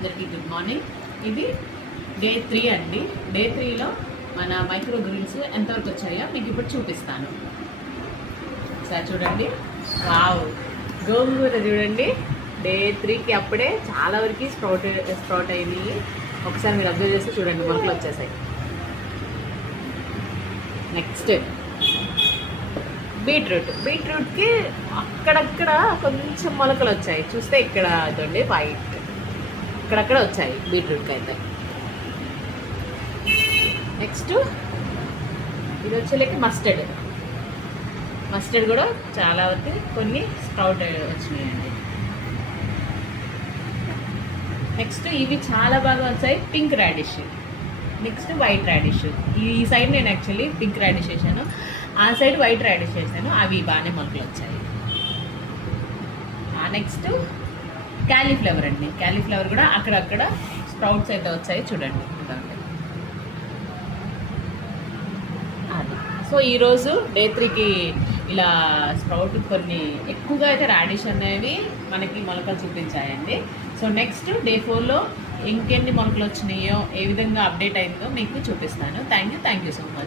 అందరికీ good morning. ఇది day 3 అండి. డే 3లో మన మైక్రో గ్రీన్స్ ఎంతవరకు వచ్చాయో మీకు ఇప్పుడు చూపిస్తాను. సార్ చూడండి, వావ్, గోంగూర చూడండి. డే 3కి అప్పుడే చాలా వరకు స్ప్రౌట్ అయినాయి. ఒకసారి మీరు అబ్జర్వ్ చేస్తే చూడండి, మొలకలు వచ్చేసాయి. నెక్స్ట్ బీట్రూట్కి అక్కడక్కడ కొంచెం మొలకలు వచ్చాయి. చూస్తే ఇక్కడ చూడండి, వైట్ అక్కడక్కడ వచ్చాయి బీట్రూట్కి అయితే. నెక్స్ట్ ఇది వచ్చేలేక మస్టర్డ్ కూడా చాలా వరకు కొన్ని స్ప్రౌట్ వచ్చినాయండి. నెక్స్ట్ ఇవి చాలా బాగా వచ్చాయి, pink radish. Next white radish. ఈ సైడ్ నేను యాక్చువల్లీ పింక్ రాడిష్ వేసాను, ఆ సైడ్ వైట్ రాడిష్ వేసాను. అవి బాగానే మొలకలు వచ్చాయి. నెక్స్ట్ క్యాలీఫ్లవర్ అండి. క్యాలీఫ్లవర్ కూడా అక్కడక్కడ స్ప్రౌట్స్ అయితే వచ్చాయి చూడండి. అది సో ఈరోజు డే 3కి ఇలా స్ప్రౌట్ కొన్ని ఎక్కువగా అయితే రాడిష్ అనేవి మనకి మొలకలు చూపించాయండి. సో నెక్స్ట్ డే 4లో ఇంకెన్ని మొలకలు వచ్చినాయో, ఏ విధంగా అప్డేట్ అయిందో మీకు చూపిస్తాను. Thank you so much.